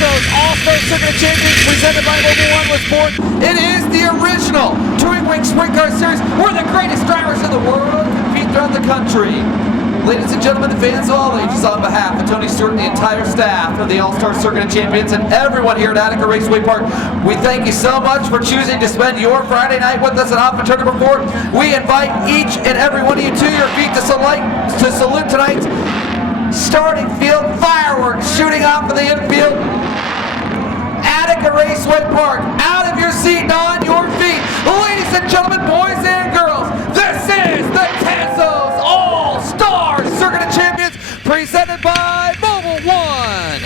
Tanzos All-Star Circuit Champions presented by Mobile One was born. It is the original Touring Wing Sprint Car Series where the greatest drivers in the world compete throughout the country. Ladies and gentlemen, fans of all ages, on behalf of Tony Stewart and the entire staff of the All-Star Circuit Champions and everyone here at Attica Raceway Park, we thank you so much for choosing to spend your Friday night with us at Off Turn number 4. We invite each and every one of you to your feet to salute tonight's starting field fireworks shooting off of the infield. Attica Raceway Park, out of your seat and on your feet. Ladies and gentlemen, boys and girls, this is the Tanzos All-Star Circuit of Champions presented by Mobile One.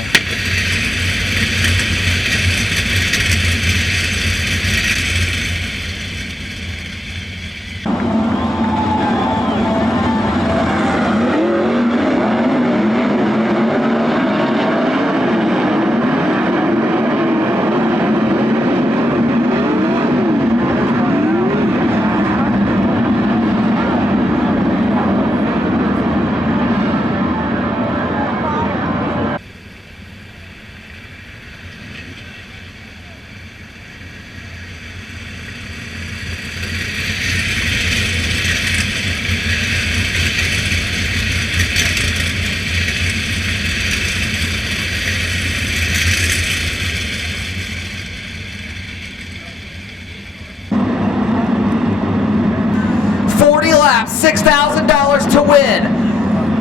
$6,000 to win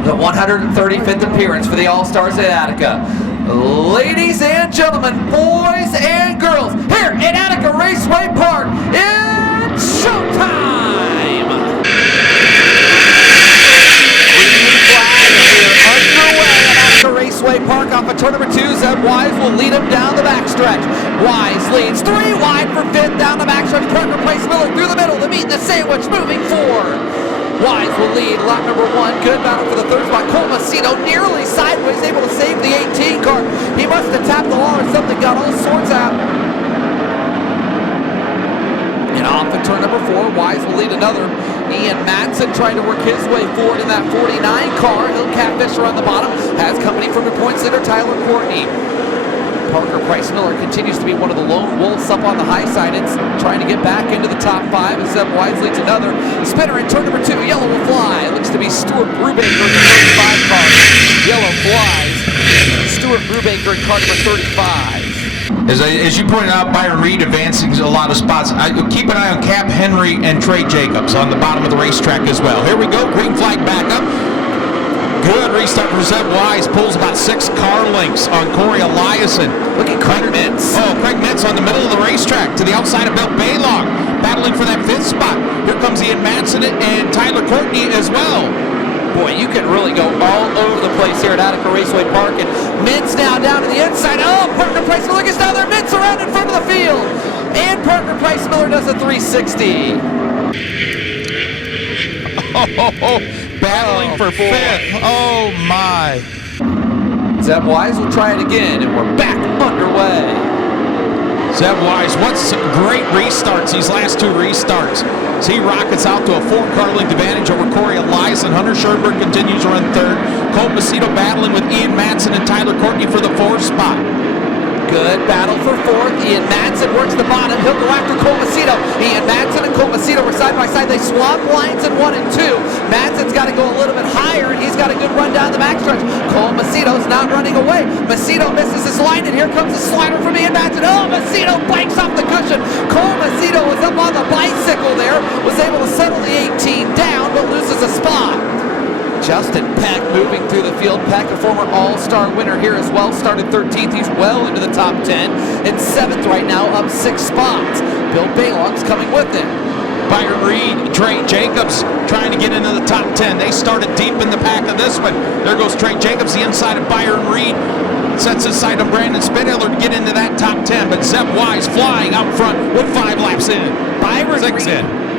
the 135th appearance for the All-Stars at Attica. Ladies and gentlemen, boys and girls, here at Attica Raceway Park, it's showtime! We're underway at Attica Raceway Park off of turn number 2. Zeb Wise will lead him down the backstretch. Wise leads 3 wide for 5th down the backstretch. Parker Price Miller through the middle. The meet and the sandwich moving forward. Wise will lead lap number 1. Good battle for the third spot. Cole Macedo nearly sideways, able to save the 18 car. He must have tapped the wall or something, got all sorts out. And off of turn number 4, Wise will lead another. Ian Matson trying to work his way forward in that 49 car. Hillcat Fisher on the bottom has company from your points leader, Tyler Courtney. Parker Price Miller continues to be one of the lone wolves up on the high side. It's trying to get back into the top 5 as Zeb Wise leads another. Spinner in turn number 2, Yellow will fly. It looks to be Stuart Brubaker in the 35 car. Yellow flies. Stuart Brubaker in car number 35. As you pointed out, Byron Reed advancing a lot of spots. Keep an eye on Cap Henry and Trey Jacobs on the bottom of the racetrack as well. Here we go, green flag back up. Good restart for Zeb Wise. Pulls about 6 car lengths on Corey Eliason. Look at Craig Mintz. Oh, Craig Mintz on the middle of the racetrack to the outside of Bill Baylog, battling for that 5th spot. Here comes Ian Matson and Tyler Courtney as well. Boy, you can really go all over the place here at Attica Raceway Park. And Mintz now down to the inside. Oh, Parker Price Miller gets down there. Mintz around in front of the field. And Parker Price Miller does a 360. Battling for 5th. Oh my. Zeb Wise will try it again, and we're back underway. Zeb Wise, what's great restarts, these last 2 restarts. So he rockets out to a 4-car length advantage over Corey Eliason. Hunter Sherburne continues to run 3rd. Cole Macedo battling with Ian Matson and Tyler Courtney for the 4th spot. Good battle for 4th. Ian Matson works the bottom. He'll go after Cole Macedo. Ian Matson and Cole Macedo were side by side. They swap lines in 1 and 2. Matson's got to go a little bit higher, and he's got a good run down the backstretch. Cole Macedo's not running away. Macedo misses his line, and here comes a slider from Ian Matson. Oh, Macedo bikes off the cushion. Cole Macedo was up on the bicycle there, was able to settle the 18 down, but loses a spot. Justin Peck moving through the field. Peck, a former All-Star winner here as well, started 13th. He's well into the top 10. And 7th right now, up 6 spots. Bill Baylog's coming with him. Byron Reed, Trey Jacobs trying to get into the top 10. They started deep in the pack of this one. There goes Trey Jacobs, the inside of Byron Reed. Sets his sight on Brandon Spinhiller to get into that top 10. But Zeb Wise flying out front with 5 laps in. Byron Reed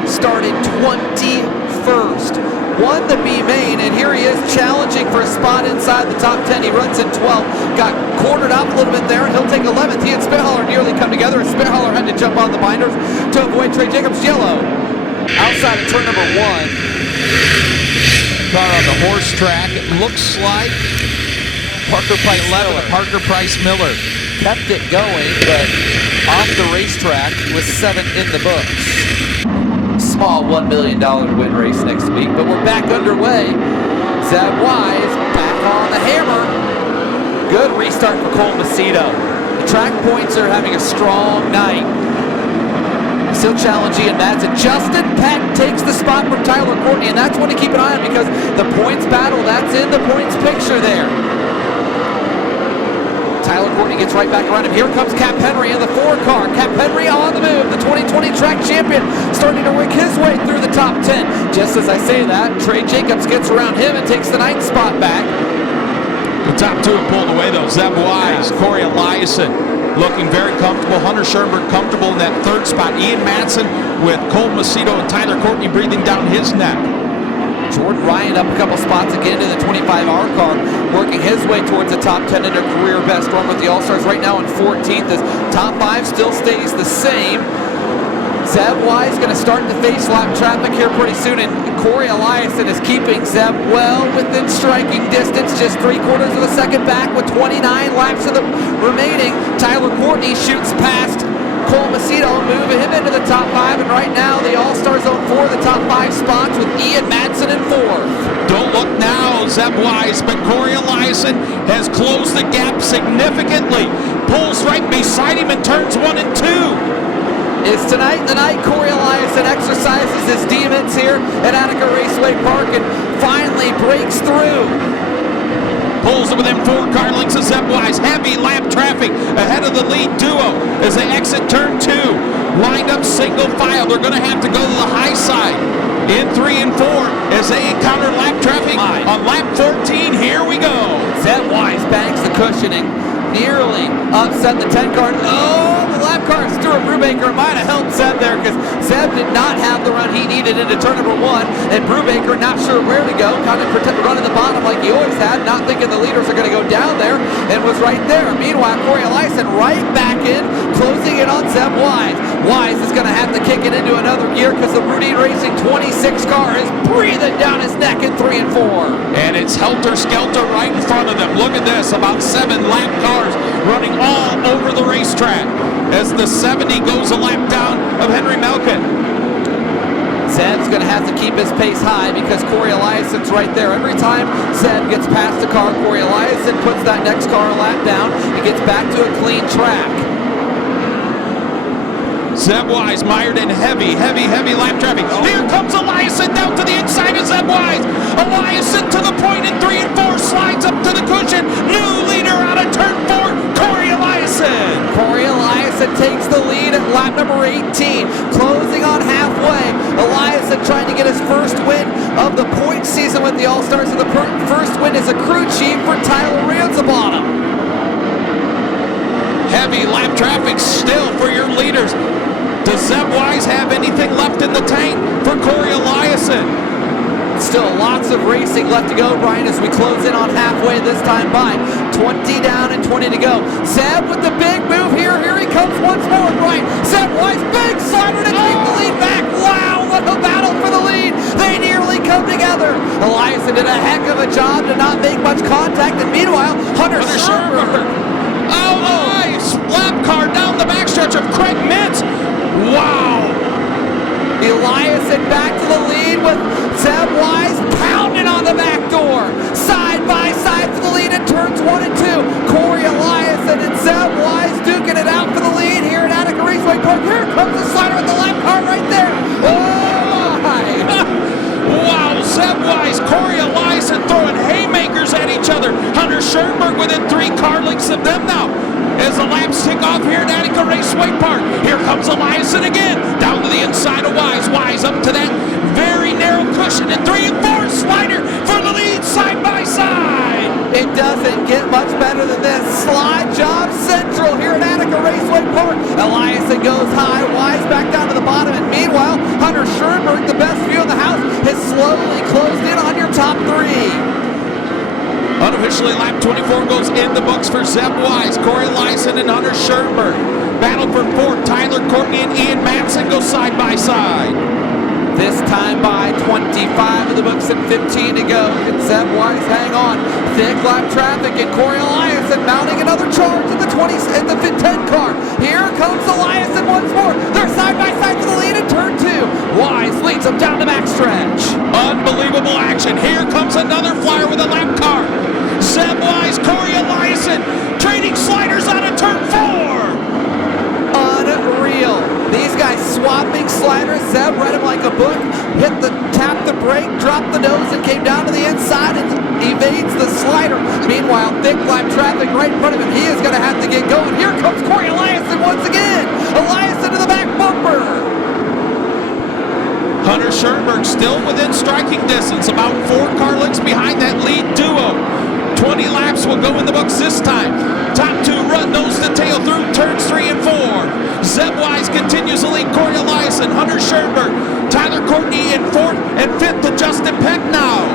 started 21st. Won the B main, and here he is challenging for a spot inside the top 10. He runs in 12th, got cornered out a little bit there, and he'll take 11th. He and Spinhaller nearly come together, and Spinhaller had to jump on the binders to avoid Trey Jacobs. Yellow outside of turn number 1. Car on the horse track. It looks like Parker Price Miller. kept it going, but off the racetrack with 7 in the books. Small $1 million win race next week, but we're back underway. Zeb Wise back on the hammer. Good restart for Cole Macedo. The track points are having a strong night. Still challenging Ian Madsen. Justin Peck takes the spot from Tyler Courtney, and that's one to keep an eye on because the points battle, that's in the points picture there. Tyler Courtney gets right back around him. Here comes Cap Henry in the 4 car. Cap Henry on the move. The 2020 track champion starting to work his way through the top 10. Just as I say that, Trey Jacobs gets around him and takes the 9th spot back. The top 2 have pulled away though. Zeb Wise, Corey Eliason looking very comfortable. Hunter Schoenberg comfortable in that 3rd spot. Ian Madsen with Cole Macedo and Tyler Courtney breathing down his neck. Jordan Ryan up a couple spots again in the 25R car, working his way towards the top 10 in their career best run with the All-Stars right now in 14th as top 5 still stays the same. Zeb Wise going to start the face lap traffic here pretty soon, and Corey Eliason is keeping Zeb well within striking distance, just 3/4 of a second back with 29 laps of the remaining. Tyler Courtney shoots past Cole Macedo, moving him into the top 5, and right now the All-Star Zone 4, the top 5 spots with Ian Madsen in 4th. Don't look now, Zeb Wise, but Corey Eliason has closed the gap significantly. Pulls right beside him in turns 1 and 2. Is tonight the night Corey Eliason exercises his demons here at Attica Raceway Park and finally breaks through? Pulls it within 4 car lengths of Zeb Wise. Heavy lap traffic ahead of the lead duo as they exit turn 2. Lined up single file. They're going to have to go to the high side in 3 and 4 as they encounter lap traffic on lap 14. Here we go. Zeb Wise bangs the cushioning. Nearly upset the 10 car. Oh, the lap car, Stuart Brubaker might have helped Zeb there because Zeb did not have the run he needed into turn number 1, and Brubaker not sure where to go, kind of running the bottom like he always had, not thinking the leaders are going to go down there, and was right there. Meanwhile, Corey Eliason right back in, closing in on Zeb Wise. Wise is going to have to kick it into another gear because the Rudine Racing 26 car is breathing down his neck in 3 and 4. And it's helter-skelter right in front of them. Look at this, about 7 lap cars running all over the racetrack as the 70 goes a lap down of Henry Melkin. Zeb's going to have to keep his pace high because Corey Eliason's right there. Every time Zeb gets past a car, Corey Eliason puts that next car a lap down and gets back to a clean track. Zeb Wise mired in heavy lap traffic. Here comes Eliason down to the inside of Zeb Wise. Eliason to the point in 3 and 4, slides up to the cushion. New leader out of turn 4, Corey Eliason. Corey Eliason takes the lead at lap number 18, closing on halfway. Eliason trying to get his first win of the point season with the All-Stars, and the first win is a crew chief for Tyler Ransabottom. Heavy lap traffic still for your leaders. Does Zeb Wise have anything left in the tank for Corey Eliason? Still lots of racing left to go, Brian, as we close in on halfway this time by. 20 down and 20 to go. Zeb with the big move here. Here he comes once more, Brian. Zeb Wise, big slider to take the lead back. Wow, what a battle for the lead. They nearly come together. Eliason did a heck of a job to not make much contact, and meanwhile, Hunter Schoenberg. Oh, nice! Lap car down the backstretch of Craig Mintz. Wow! Eliason back to the lead with Zeb Wise pounding on the back door. Side by side for the lead in turns 1 and 2. Corey Eliason and Zeb Wise duking it out for the lead here at Attica Raceway Park. Here comes the slider with the lap car right there. Oh my! Wow, Zeb Wise, Corey Eliason throwing haymakers at each other. Hunter Schoenberg within 3 car lengths of them now. As the laps tick off here at Attica Raceway Park. Here comes Eliason again. Down to the inside of Wise. Wise up to that very narrow cushion. And 3 and 4 slider for the lead side by side. It doesn't get much better than this. Slide job central here at Attica Raceway Park. Eliason goes high. Wise back down to the bottom. And meanwhile, Hunter Schoenberg, the best view in the house, has slowly closed in on your top 3. Unofficially, lap 24 goes in the books for Zeb Wise, Corey Eliason, and Hunter Schoenberg. Battle for 4th, Tyler Courtney and Ian Madsen go side by side. This time by 24 5 in the books and 15 to go. Can Zeb Wise hang on? Thick lap traffic and Corey Eliason mounting another charge in the 10 car. Here comes Eliason once more. They're side by side for the lead in turn 2. Wise leads them down the backstretch. Unbelievable action. Here comes another flyer with a lap car. Zeb Wise, Corey Eliason trading sliders out of turn 4. Unreal. These guys swapping sliders. Zeb read him like a book. Tapped the brake, dropped the nose, and came down to the inside and evades the slider. Meanwhile, thick lap traffic right in front of him. He is going to have to get going. Here comes Corey Eliason once again. Eliason to the back bumper. Hunter Schoenberg still within striking distance, about 4 car lengths behind that lead duo. 20 laps will go in the books this time. Top 2 run nose to tail through turns 3 and 4. Zeb Wise continues to lead Corey Eliason, Hunter Schoenberg, Tyler Courtney in 4th, and 5th to Justin Peck now.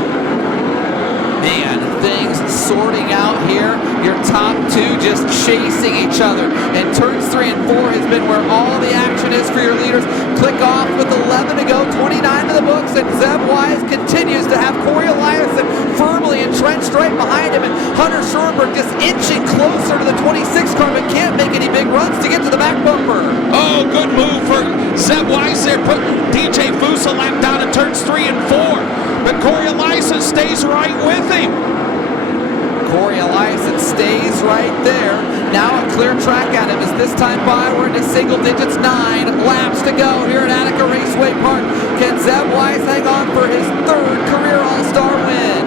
Man, things sorting out here. Your top 2 just chasing each other. And turns 3 and 4 has been where all the action is for your leaders. Click off with 11 to go, 29 to the books, and Zeb Wise continues to have Corey Eliason firmly entrenched right behind him, and Hunter Schoenberg just inching closer to the 26 car, but can't make any big runs to get to the back bumper. Oh, good move for Zeb Wise there, put DJ Foose a lap down in turns 3 and 4, but Corey Eliason stays right with him. Corey Eliason stays right there. Now a clear track at him as this time by we're into single digits, 9 laps to go here at Attica Raceway Park. Can Zeb Wise hang on for his 3rd career All-Star win?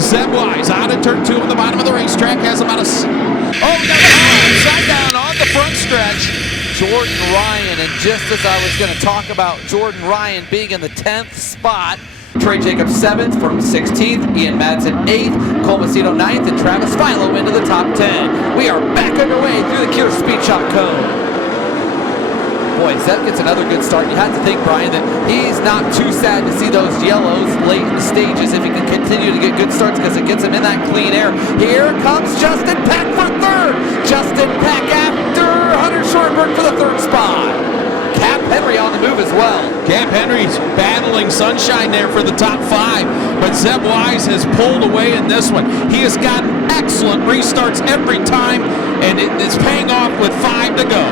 Zeb Wise out of turn 2 on the bottom of the racetrack has about a... Oh, we got a upside down on the front stretch. Jordan Ryan, and just as I was going to talk about Jordan Ryan being in the 10th spot, Trey Jacobs 7th from 16th, Ian Madsen 8th, Cole Macedo 9th, and Travis Philo into the top 10. We are back underway through the Cure Speed Shop Cone. Boy, Zeb gets another good start. You have to think, Brian, that he's not too sad to see those yellows late in the stages if he can continue to get good starts because it gets him in that clean air. Here comes Justin Peck for 3rd. Justin Peck after Hunter Schoenberg for the 3rd spot. Cap Henry on the move as well. Cap Henry's battling sunshine there for the top 5, but Zeb Wise has pulled away in this one. He has gotten excellent restarts every time, and it's paying off with 5 to go.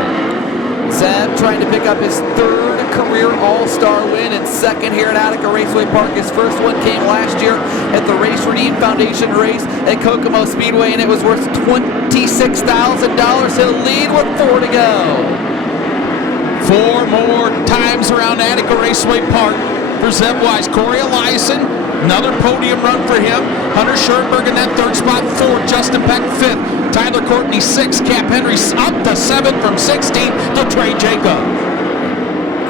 Zeb trying to pick up his 3rd career All-Star win and 2nd here at Attica Raceway Park. His first one came last year at the Race Redeem Foundation race at Kokomo Speedway, and it was worth $26,000. He'll lead with 4 to go. 4 more times around Attica Raceway Park for Zeb Wise. Corey Eliason, another podium run for him. Hunter Schoenberg in that 3rd spot, 4th. Justin Peck 5th. Tyler Courtney 6th. Cap Henry up to 7th from 16th to Trey Jacob.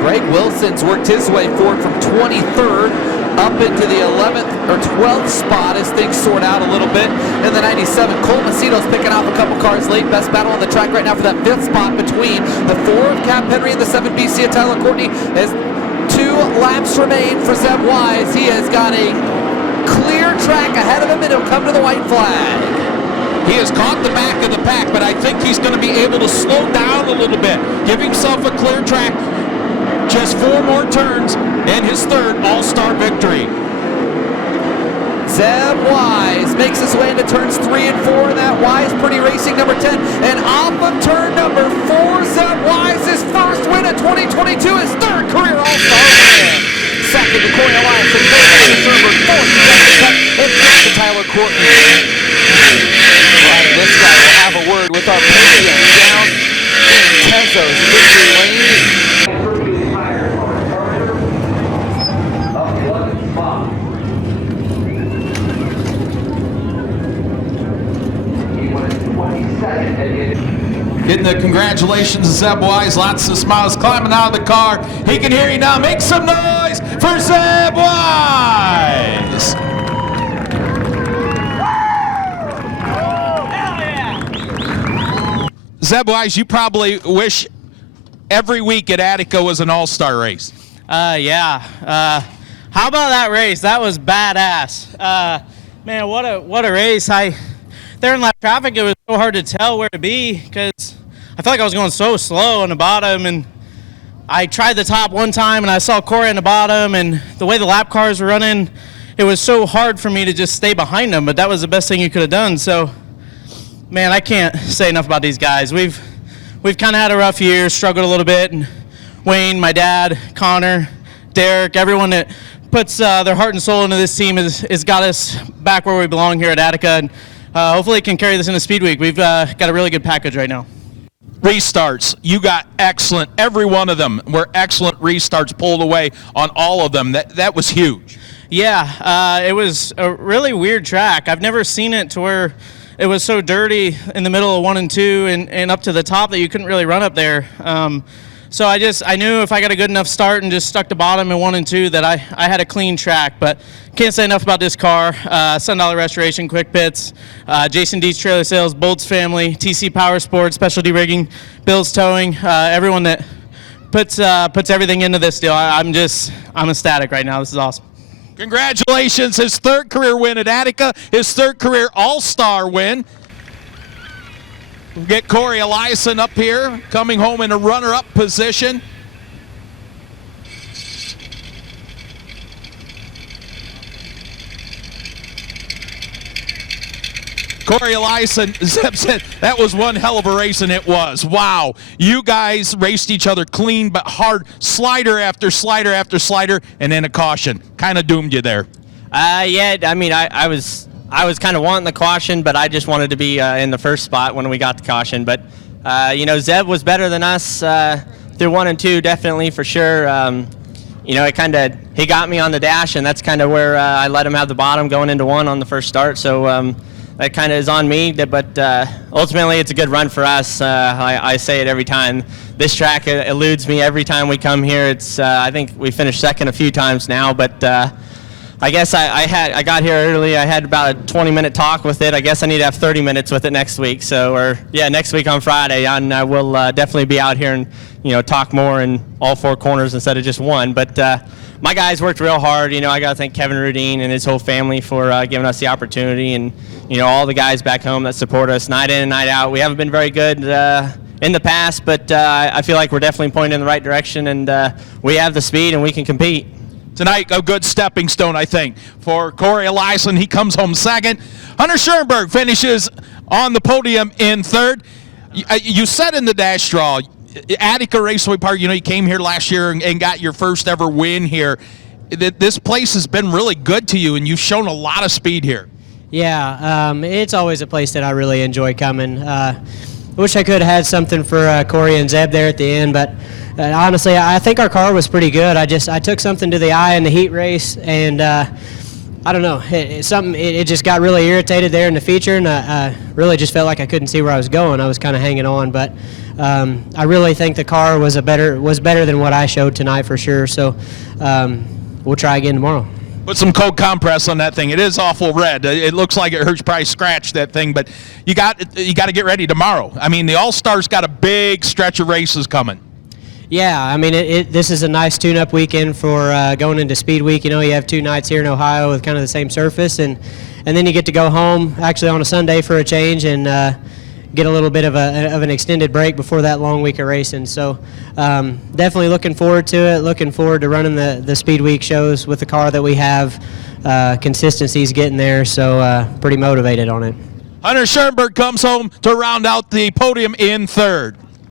Greg Wilson's worked his way forward from 23rd up into the 11th or 12th spot as things sort out a little bit. In the 97, Cole Macedo's picking off a couple cars late. Best battle on the track right now for that 5th spot between the 4 of Cap Henry and the 7 BC of Tyler Courtney. As 2 laps remain for Zeb Wise, he has got a clear track ahead of him, and he'll come to the white flag. He has caught the back of the pack, but I think he's going to be able to slow down a little bit, give himself a clear track. Just 4 more turns and his 3rd All-Star victory. Zeb Wise makes his way into turns 3 and 4, and that Wise Pretty Racing number 10. And off of turn number 4, Zeb Wise, his first win of 2022, his 3rd career All-Star win. 2nd to Corey Eliason, 3rd to Schoenberg, 4th to Justin Peck, and 5th to Tyler Courtney. Right, this guy will have a word with our podium down in Tezos victory lane. Getting the congratulations to Zeb Wise. Lots of smiles climbing out of the car. He can hear you now. Make some noise for Zeb Wise. Zeb Wise, you probably wish every week at Attica was an all-star race. Yeah. How about that race? That was badass. Man, what a race. There in lap traffic, it was so hard to tell where to be because I felt like I was going so slow on the bottom, and I tried the top one time, and I saw Corey in the bottom, and the way the lap cars were running, it was so hard for me to just stay behind them, but that was the best thing you could have done. So, man, I can't say enough about these guys. We've kind of had a rough year, struggled a little bit, and Wayne, my dad, Connor, Derek, everyone that puts their heart and soul into this team has got us back where we belong here at Attica, and hopefully can carry this into Speed Week. We've got a really good package right now. Restarts, you got excellent. Every one of them were excellent restarts pulled away on all of them. That was huge. Yeah, it was a really weird track. I've never seen it to where it was so dirty in the middle of 1 and 2 and up to the top that you couldn't really run up there. So I knew if I got a good enough start and just stuck to bottom in 1 and 2 that I had a clean track. But can't say enough about this car. $7 Restoration, Quick Pits, Jason Dietz Trailer Sales, Bolts Family, TC Power Sports, Specialty Rigging, Bill's Towing, everyone that puts everything into this deal. I'm ecstatic right now. This is awesome. Congratulations, his 3rd career win at Attica, his 3rd career All-Star win. We'll get Corey Eliason up here, coming home in a runner-up position. Corey Eliason, Zeb said, that was one hell of a race, and it was. Wow. You guys raced each other clean but hard, slider after slider after slider, and then a caution. Kind of doomed you there. Yeah, I mean, I was kind of wanting the caution, but I just wanted to be in the first spot when we got the caution. But, Zeb was better than us through 1 and 2, definitely, for sure. He got me on the dash, and that's kind of where I let him have the bottom going into 1 on the first start. So that kind of is on me, but ultimately it's a good run for us. I say it every time. This track eludes me every time we come here. I think we finished 2nd a few times now, but I guess I got here early. I had about a 20-minute talk with it. I guess I need to have 30 minutes with it next week. Next week on Friday, and I will definitely be out here and talk more in all 4 corners instead of just 1. But my guys worked real hard. I got to thank Kevin Rudine and his whole family for giving us the opportunity, and all the guys back home that support us night in and night out. We haven't been very good in the past, but I feel like we're definitely pointing in the right direction, and we have the speed and we can compete. Tonight, a good stepping stone, I think, for Corey Eliason. He comes home 2nd. Hunter Schoenberg finishes on the podium in 3rd. You said in the dash draw, Attica Raceway Park, you came here last year and got your first ever win here. This place has been really good to you, and you've shown a lot of speed here. Yeah, it's always a place that I really enjoy coming. I wish I could have had something for Corey and Zeb there at the end, but honestly, I think our car was pretty good. I took something to the eye in the heat race, and I don't know, it just got really irritated there in the feature, and I really just felt like I couldn't see where I was going. I was kind of hanging on, but I really think the car was better than what I showed tonight for sure. So we'll try again tomorrow. Put some cold compress on that thing. It is awful red. It looks like it hurts. Probably scratched that thing, but you got to get ready tomorrow. I mean, the All-Stars got a big stretch of races coming. Yeah, I mean, this is a nice tune-up weekend for going into Speed Week. You have 2 nights here in Ohio with kind of the same surface, and then you get to go home actually on a Sunday for a change and get a little bit of an extended break before that long week of racing. So definitely looking forward to it, looking forward to running the Speed Week shows with the car that we have. Consistency's getting there, so pretty motivated on it. Hunter Schoenberg comes home to round out the podium in 3rd.